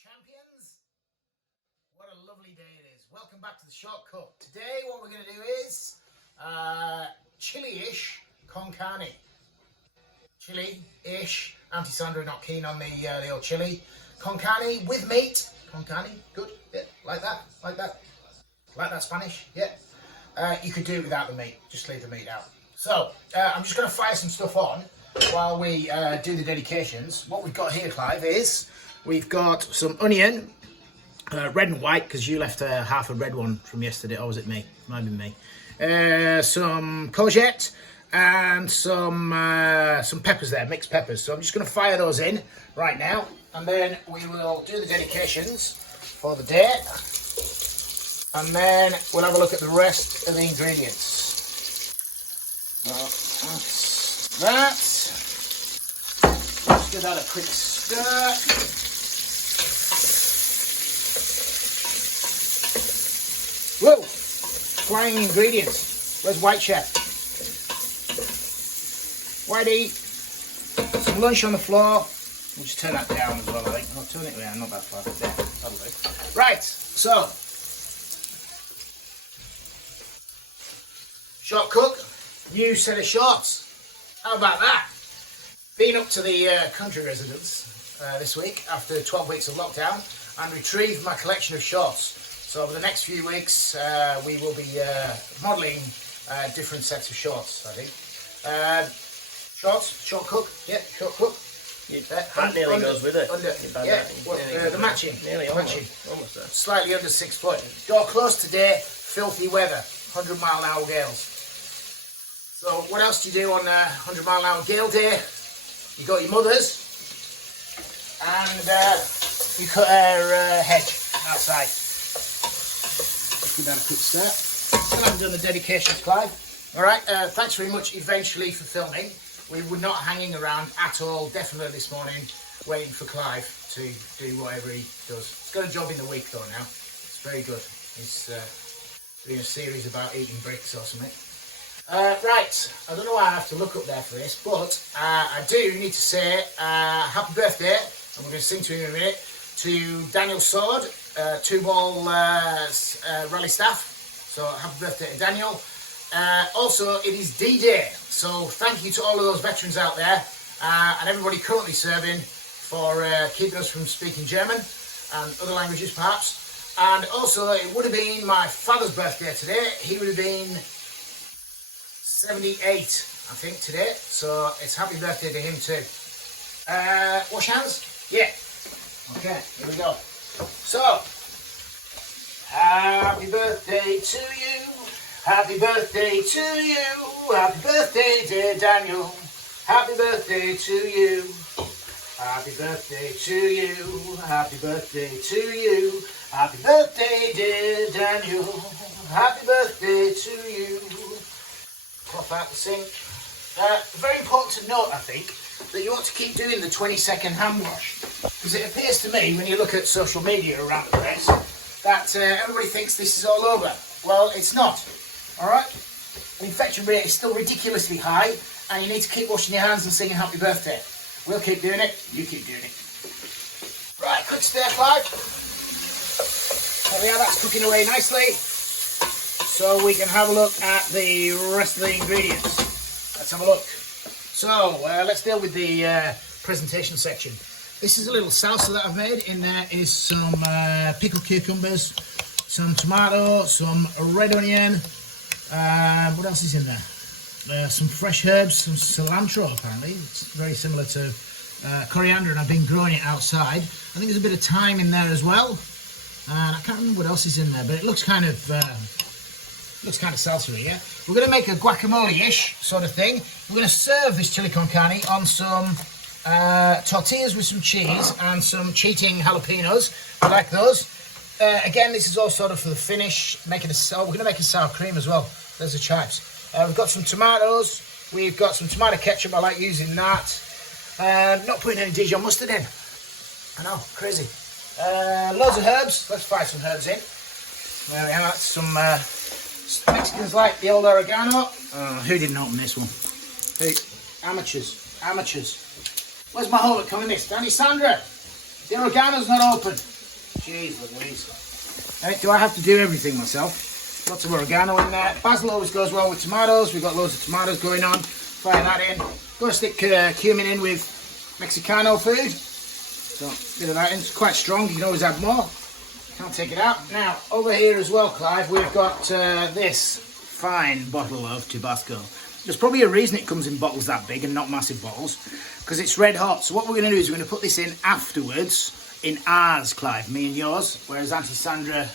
champions. What a lovely day it is. Welcome back to the shortcut. Today what we're going to do is Chilliish Con Carne. Chili-ish. Auntie Sandra not keen on the old chili. Con carne with meat. Con carne, good. Yeah, like that. Like that Spanish. Yeah. You could do it without the meat. Just leave the meat out. So I'm just going to fire some stuff on while we do the dedications. What we've got here, Clive, is we've got some onion, red and white, because you left half a red one from yesterday, or was it me? Might have been me. Some courgette and some peppers there, mixed peppers. So I'm just going to fire those in right now, and then we will do the dedications for the day, and then we'll have a look at the rest of the ingredients. That's that. Let's give that a quick stir. Whoa! Flying ingredients. Where's White Chef? Whitey, some lunch on the floor. We'll just turn that down as well, I think. I'll turn it around, not that far. There, that'll do. Right, so. Short cook, new set of shorts. How about that? Been up to the country residence this week after 12 weeks of lockdown and retrieved my collection of shorts. So over the next few weeks, we will be modelling different sets of shorts, I think. Shorts, short cook, yeah, short cook. That nearly goes with it. The matching. Nearly matching. Almost there. Slightly under 6 foot. Door close today, filthy weather, 100-mile-an-hour gales. So what else do you do on a 100-mile-an-hour gale day? You got your mother's, and you cut her hedge outside. Give that a quick start. Still haven't done the dedications, Clive. All right, thanks very much eventually for filming. We were not hanging around at all, definitely this morning, waiting for Clive to do whatever he does. He's got a job in the week though now. It's very good. He's doing a series about eating bricks or something. Right, I don't know why I have to look up there for this, but I do need to say happy birthday, and we're going to sing to him in a minute, to Daniel Sword, 2-ball rally staff. So happy birthday to Daniel. Also, it is D-Day, so thank you to all of those veterans out there and everybody currently serving for keeping us from speaking German and other languages perhaps. And also, it would have been my father's birthday today. He would have been 78, I think, today. So it's happy birthday to him too. Wash hands? Yeah. Okay, here we go. So, happy birthday to you. Happy birthday to you. Happy birthday, dear Daniel. Happy birthday to you. Happy birthday to you. Happy birthday to you. Happy birthday, dear Daniel. Happy birthday to you. Pop out the sink. Very important to note, I think, that you ought to keep doing the 20-second hand wash. Because it appears to me, when you look at social media around the place, that everybody thinks this is all over. Well, it's not. Alright? The infection rate is still ridiculously high, and you need to keep washing your hands and singing happy birthday. We'll keep doing it, you keep doing it. Right, quick stir, Clive. There we are, that's cooking away nicely. So we can have a look at the rest of the ingredients. Let's have a look. So, let's deal with the presentation section. This is a little salsa that I've made. In there is some pickled cucumbers, some tomato, some red onion. What else is in there? Some fresh herbs, some cilantro apparently. It's very similar to coriander, and I've been growing it outside. I think there's a bit of thyme in there as well. And I can't remember what else is in there, but it looks kind of salsa-y, yeah? We're going to make a guacamole-ish sort of thing. We're going to serve this chili con carne on some tortillas with some cheese and some cheating jalapenos. I like those. Again, this is all sort of for the finish. We're going to make a sour cream as well. There's the chives. We've got some tomatoes. We've got some tomato ketchup. I like using that. Not putting any Dijon mustard in. I know, crazy. Loads of herbs. Let's fry some herbs in. There we are. That's some Mexicans like the old oregano. Who didn't open this one? Who? Amateurs. Where's my homework coming this? Danny Sandra. The oregano's not open. Jeez Louise. Right, do I have to do everything myself? Lots of oregano in there. Basil always goes well with tomatoes. We've got loads of tomatoes going on. Fire that in. Going to stick cumin in with Mexicano food. So, a bit of that in. It's quite strong. You can always add more. Can't take it out. Now, over here as well, Clive, we've got this fine bottle of Tabasco. There's probably a reason it comes in bottles that big and not massive bottles, because it's red hot. So what we're going to do is we're going to put this in afterwards in ours, Clive, me and yours, whereas Auntie Sandra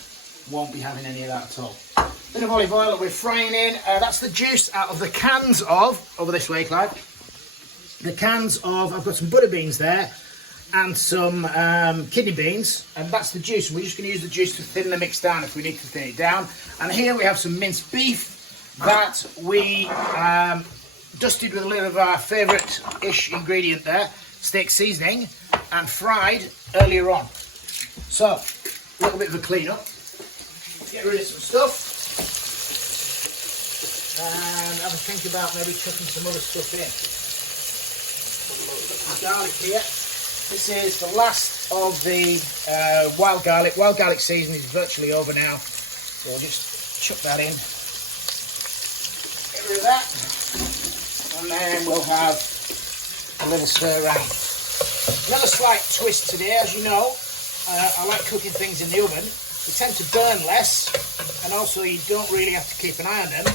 won't be having any of that at all. Bit of olive oil that we're frying in. That's the juice out of the cans of, over this way, Clive, the cans of, I've got some butter beans there and some kidney beans, and that's the juice. We're just going to use the juice to thin the mix down if we need to thin it down. And here we have some minced beef that we dusted with a little of our favourite-ish ingredient there, steak seasoning, and fried earlier on. So, a little bit of a clean-up. Get rid of some stuff. And have a think about maybe chucking some other stuff in. Some garlic here. This is the last of the wild garlic. Wild garlic season is virtually over now. So we'll just chuck that in. Get rid of that. And then we'll have a little stir around. Another slight twist today, as you know, I like cooking things in the oven. They tend to burn less, and also you don't really have to keep an eye on them.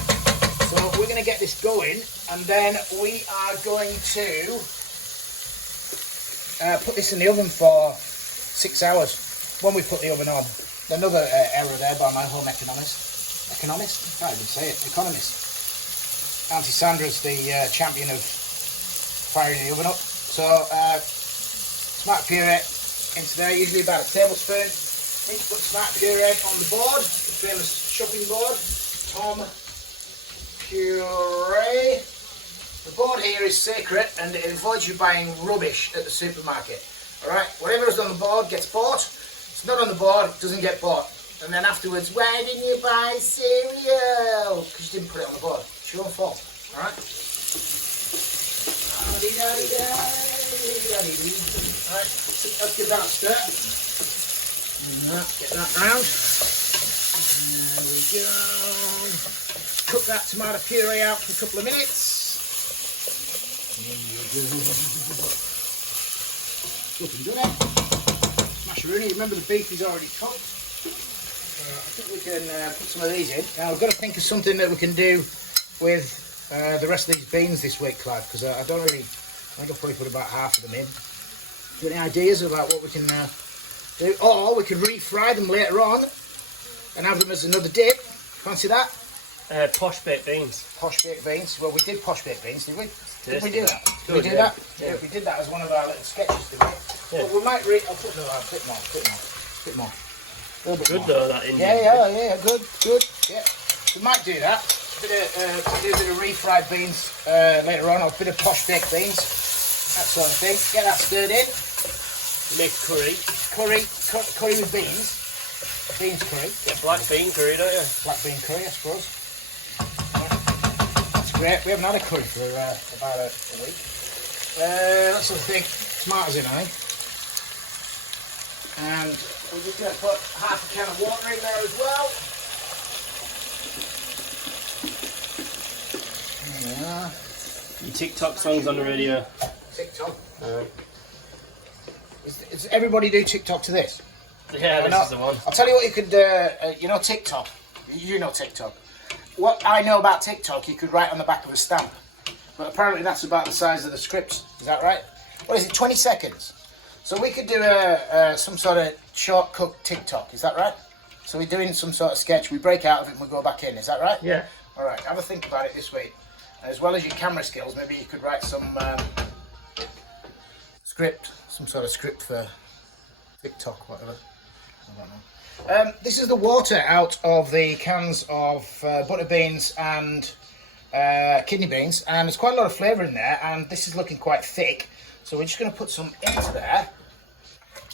So we're going to get this going, and then we are going to put this in the oven for 6 hours when we put the oven on. Another error there by my home economist. Economist? I can't even say it. Economist. Auntie Sandra's the champion of firing the oven up. So, tomato puree into there, usually about a tablespoon. Need to put tomato puree on the board, the famous shopping board. Tom puree. The board here is sacred and it avoids you buying rubbish at the supermarket. Alright, whatever is on the board gets bought. It's not on the board, it doesn't get bought. And then afterwards, why didn't you buy cereal? Because you didn't put it on the board. It's your own fault. Alright? Alright, let's give that a stir. Get that round. There we go. Cook that tomato puree out for a couple of minutes. Looking good, eh? Masharoni, remember the beef is already cooked. I think we can put some of these in. Now we've got to think of something that we can do with the rest of these beans this week, Clive, because I don't really, I think I'll probably put about half of them in. Do you have any ideas about what we can do? Or we could refry them later on and have them as another dip. Fancy that? Posh baked beans. Posh baked beans. Well, we did posh baked beans, did we? Did we do that? Good, Did we do yeah. that? Yeah. We did that as one of our little sketches, didn't we? Yeah. Well, we might I'll put no, a bit more. A little bit Good more. though, that Indian. Yeah, good. Yeah. We might do that. Do a bit of refried beans later on, or a bit of posh baked beans, that sort of thing. Get that stirred in. Make curry. Curry with beans. Beans curry. Get black bean curry, don't you? Black bean curry, I suppose. That's great. We haven't had a curry for about a week. Let's have a think. Tomatoes in, I think. And we're just going to put half a can of water in there as well. There we are. Your TikTok songs on the radio. TikTok. Does everybody do TikTok to this? Yeah, this is the one. I'll tell you what you could, you know TikTok? You know TikTok. What I know about TikTok, you could write on the back of a stamp. But apparently that's about the size of the script. Is that right? What is it, 20 seconds? So we could do some sort of short cooked TikTok, is that right? So we're doing some sort of sketch, we break out of it and we go back in, is that right? Yeah. All right, have a think about it this week. As well as your camera skills, maybe you could write some script, some sort of script for TikTok, whatever. I don't know. This is the water out of the cans of butter beans and kidney beans, and there's quite a lot of flavour in there, and this is looking quite thick. So we're just going to put some into there,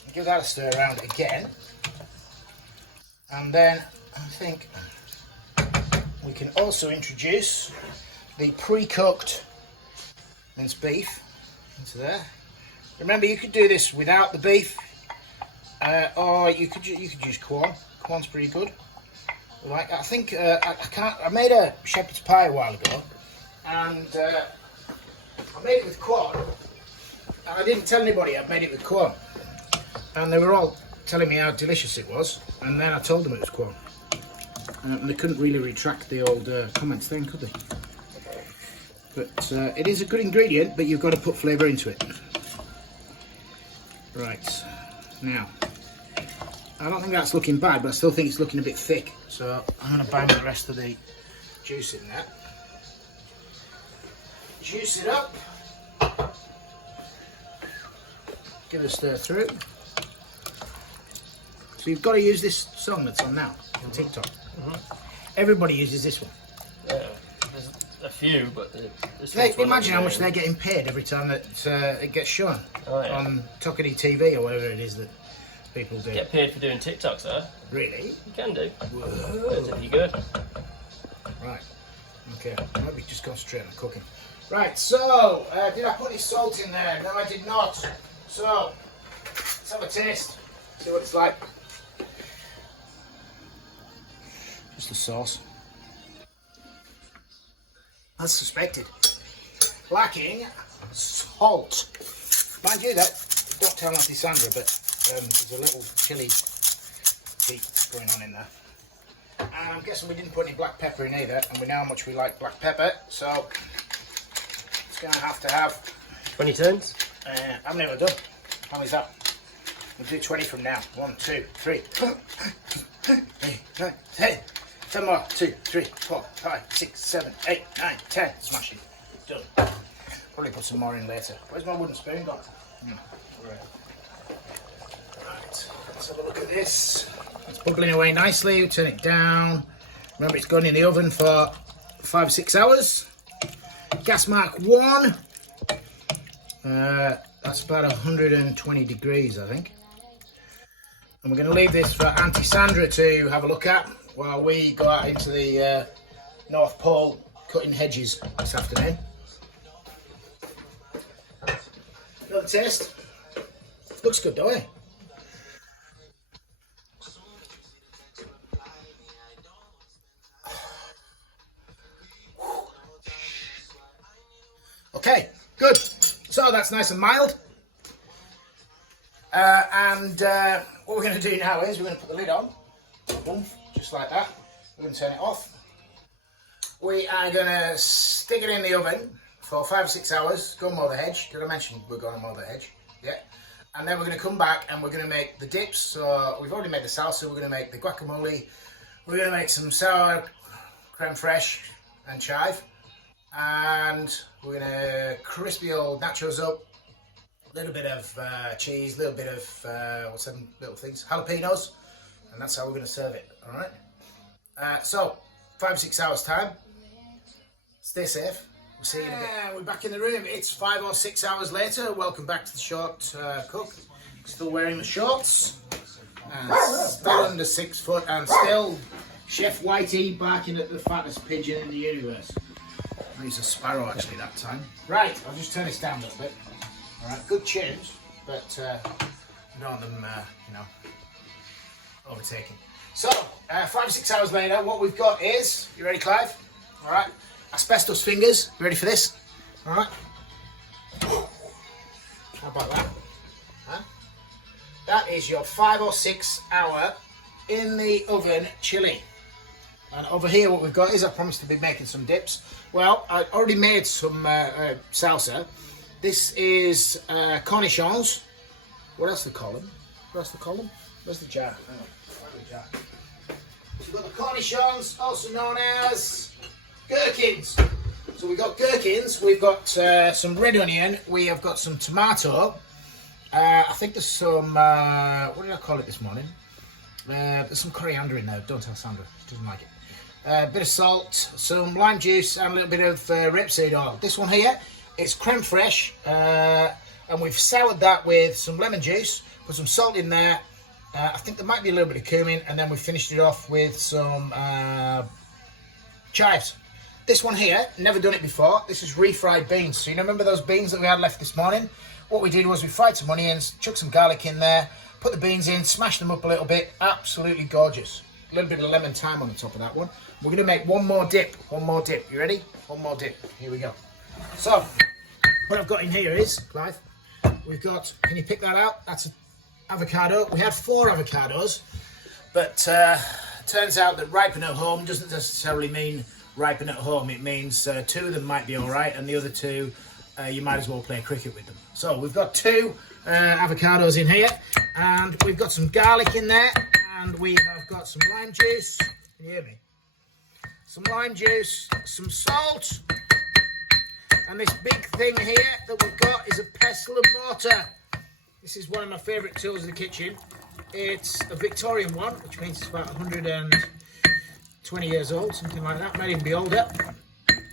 and give that a stir around again, and then I think we can also introduce the pre-cooked minced beef into there. Remember, you could do this without the beef, Or you could use corn. Corn's pretty good. Like I think I made a shepherd's pie a while ago, and I made it with corn. And I didn't tell anybody I'd made it with corn, and they were all telling me how delicious it was. And then I told them it was corn, and they couldn't really retract the old comments then, could they? But it is a good ingredient, but you've got to put flavour into it. Right, now, I don't think that's looking bad, but I still think it's looking a bit thick. So I'm going to bang the rest of the juice in there. Juice it up. Give it a stir through. So you've got to use this song that's on now on TikTok. Everybody uses this one. There's a few, but imagine how much they're getting paid every time that it gets shown on Talkity TV or whatever it is that people do. Get paid for doing TikToks, though. Really? You can do. Whoa. Depends if you're good. Right. Okay. Maybe just concentrate on cooking. Right. So, did I put any salt in there? No, I did not. So, let's have a taste. See what it's like. Just the sauce. As suspected. Lacking salt. Mind you, that don't tell Auntie Sandra, but there's a little chilli heat going on in there. And I'm guessing we didn't put any black pepper in either, and we know how much we like black pepper, so it's going to have 20 turns? I've never done. How many's that? We'll do 20 from now. 1, 2, 3. 8, 9, 10. 10 more. 2, 3, 4, 5, 6, 7, 8, 9, 10. Smashing. Done. Probably put some more in later. Where's my wooden spoon gone? Right. Let's have a look at this. It's bubbling away nicely. We turn it down. Remember, it's gone in the oven for 5 or 6 hours. Gas mark 1. That's about 120 degrees, I think. And we're going to leave this for Auntie Sandra to have a look at while we go out into the North Pole cutting hedges this afternoon. Another taste. Looks good, don't it? Okay, good. So that's nice and mild. What we're going to do now is we're going to put the lid on. Boom, just like that. We're going to turn it off. We are going to stick it in the oven for 5 or 6 hours. Go mow the hedge. Did I mention we're going to mow the hedge? Yeah. And then we're going to come back and we're going to make the dips. So we've already made the salsa. We're going to make the guacamole. We're going to make some sour creme fraiche and chive. And we're going to crispy old nachos up. A little bit of cheese, a little bit of, what's them little things? Jalapenos. And that's how we're going to serve it. All right. So 5 or 6 hours time. Stay safe. We'll see you in a bit. We're back in the room. It's 5 or 6 hours later. Welcome back to the short cook. Still wearing the shorts. And still under 6 foot. And still Chef Whitey barking at the fattest pigeon in the universe. I used a sparrow actually that time. Right, I'll just turn this down a little bit. Alright, good change. But I don't want them, overtaking. So, 5 or 6 hours later, what we've got is, you ready, Clive? Alright, asbestos fingers. You ready for this? Alright. How about that? Huh? That is your 5 or 6 hour in the oven chili. And over here, what we've got is I promised to be making some dips. Well, I already made some salsa. This is cornichons. What else do they call them? What else do they call them? Where's the jar? The jar. So we've got the cornichons, also known as gherkins. So we've got gherkins, we've got some red onion, we have got some tomato. I think there's some, what did I call it this morning? There's some coriander in there, don't tell Sandra, she doesn't like it. A bit of salt, some lime juice and a little bit of rapeseed oil. This one here, it's creme fraiche, and we've soured that with some lemon juice, put some salt in there. I think there might be a little bit of cumin, and then we finished it off with some chives. This one here, never done it before. This is refried beans. So you remember those beans that we had left this morning? what we did was we fried some onions, chucked some garlic in there, put the beans in, smashed them up a little bit. Absolutely gorgeous. A little bit of lemon thyme on the top of that one. We're going to make one more dip. One more dip. You ready? One more dip. Here we go. So, what I've got in here is, Clive, we've got, can you pick that out? That's an avocado. We had 4 avocados, but turns out that ripen at home doesn't necessarily mean ripen at home. It means 2 of them might be all right, and the other 2, you might as well play cricket with them. So we've got 2 avocados in here, and we've got some garlic in there, and we have got some lime juice. Can you hear me? Some lime juice, some salt, and this big thing here that we've got is a pestle and mortar. This is one of my favourite tools in the kitchen. It's a Victorian one, which means it's about 120 years old, something like that, might even be older.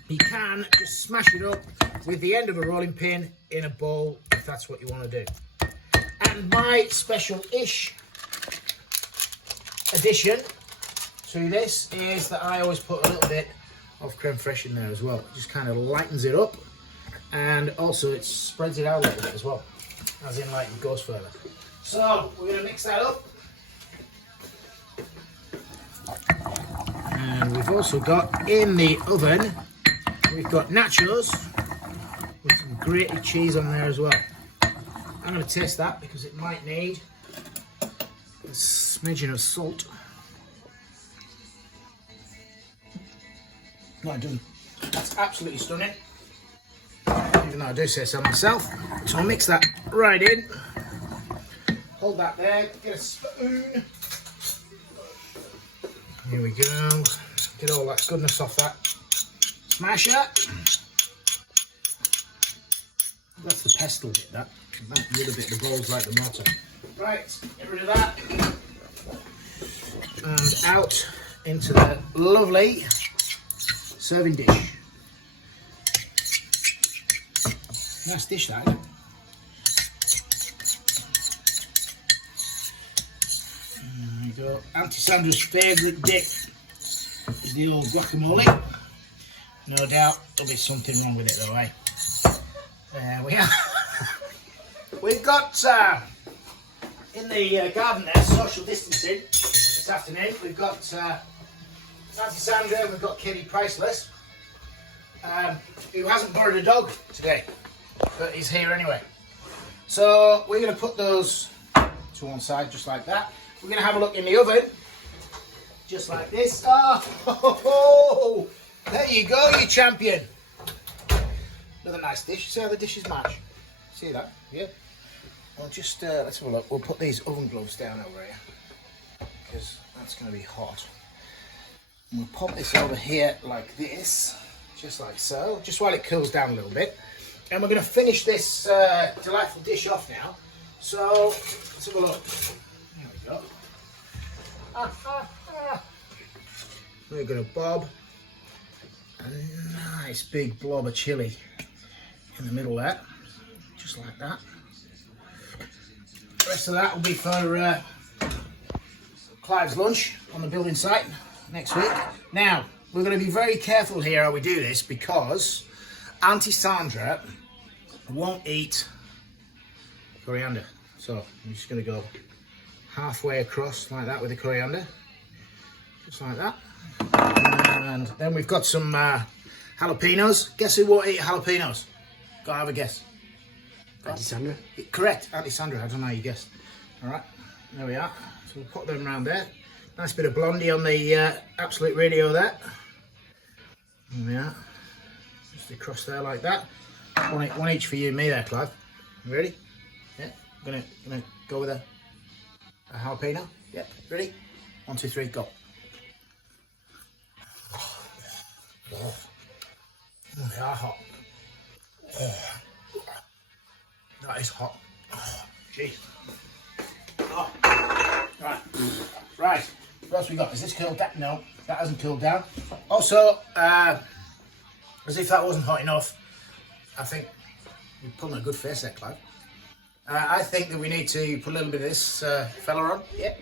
You can just smash it up with the end of a rolling pin in a bowl, if that's what you want to do. And my special-ish addition to this is that I always put a little bit of creme fraiche in there as well. It just kind of lightens it up, and also it spreads it out a little bit as well, as in like it goes further. So we're going to mix that up, and we've also got in the oven, we've got nachos with some grated cheese on there as well. I'm going to taste that because it might need a smidgen of salt. No, it doesn't. That's absolutely stunning, even though I do say so myself. So I'll mix that right in. Hold that there, get a spoon. Here we go. Get all that goodness off that smasher. That's the pestle bit, that. The other bit, the bowl's like the mortar. Right, get rid of that. And out into the lovely serving dish. Nice dish, that. There we go. Auntie Sandra's favourite dip is the old guacamole. No doubt there'll be something wrong with it though, eh? There we are. We've got in the garden there, social distancing this afternoon. We've got Auntie Sandra, we've got Kitty Priceless, who hasn't borrowed a dog today, but he's here anyway. So we're going to put those to one side, just like that. We're going to have a look in the oven, just like this. Oh, there you go, you champion. Another nice dish. See how the dishes match? See that? Yeah. Well, just let's have a look. We'll put these oven gloves down over here because that's going to be hot. And we'll pop this over here like this, just like so, just while it cools down a little bit. And we're going to finish this delightful dish off now. So let's have a look. There we go. We're going to bob a nice big blob of chilli in the middle there, just like that. The rest of that will be for Clive's lunch on the building site next week. Now, we're going to be very careful here how we do this because Auntie Sandra won't eat coriander. So I'm just going to go halfway across like that with the coriander, just like that. And then we've got some jalapenos. Guess who won't eat jalapenos? Go have a guess. Auntie Sandra? Correct, Auntie Sandra. I don't know how you guessed. All right, there we are. So we'll put them around there. Nice bit of Blondie on the Absolute Radio there. There we are. Just across there like that. One each for you and me there, Clive. You ready? Yeah. Gonna go with a jalapeno. Yep. Ready? 1, 2, 3, go. Oh, they are hot. Oh, that is hot. Oh, jeez. Oh. Right. What else we got? Is this cooled down? No, that hasn't cooled down. Also, as if that wasn't hot enough, I think you're pulling a good face there, Clive. I think that we need to put a little bit of this fella on. Yeah.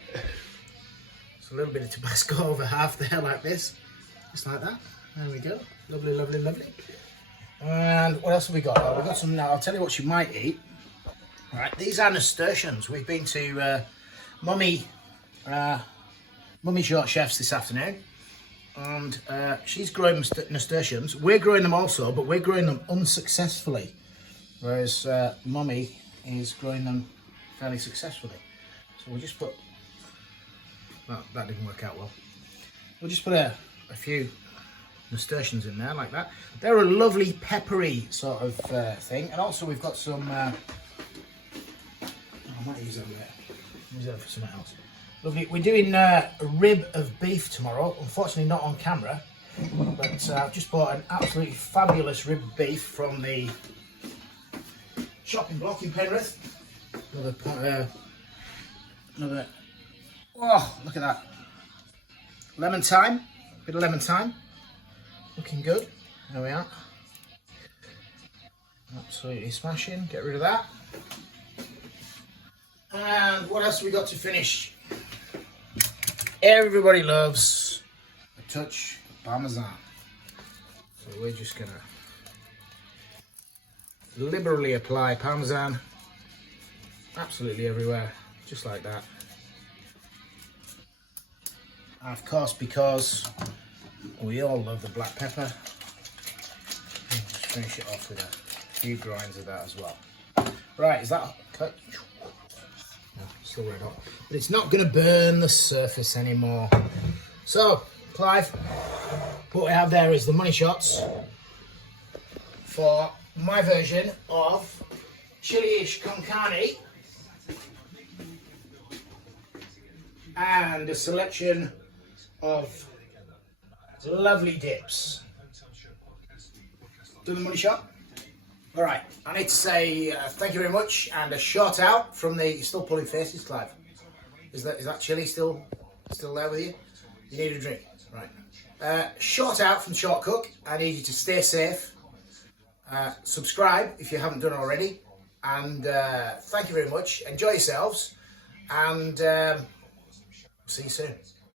So a little bit of Tabasco over half there, like this, just like that. There we go. Lovely, lovely, lovely. And what else have we got? Well, we've got some now. I'll tell you what you might eat. Right, these are nasturtiums. We've been to Mummy Short Chefs this afternoon, and she's growing nasturtiums. We're growing them also, but we're growing them unsuccessfully, whereas Mummy is growing them fairly successfully. So we'll just put, well, that didn't work out well. We'll just put a few nasturtiums in there like that. They're a lovely peppery sort of thing, and also we've got some. I might use that there. Use that for something else. Lovely. We're doing a rib of beef tomorrow. Unfortunately, not on camera, but I've just bought an absolutely fabulous rib of beef from the chopping block in Penrith. Another. Oh, look at that! Lemon thyme. Bit of lemon thyme. Looking good. There we are. Absolutely smashing. Get rid of that. And what else have we got to finish? Everybody loves a touch of Parmesan. So we're just gonna liberally apply Parmesan absolutely everywhere, just like that. And of course, because we all love the black pepper, just finish it off with a few grinds of that as well. Right, is that cut? No, still red hot. But it's not going to burn the surface anymore. So, Clive, what we have there is the money shots for my version of Chilliish Con Carne and a selection of lovely dips. Do the money shot? All right, I need to say thank you very much and a shout out from the. You're still pulling faces, Clive. Is that chili still there with you? You need a drink, right? Shout out from Short Cook. I need you to stay safe. Subscribe if you haven't done already, and thank you very much. Enjoy yourselves, and see you soon.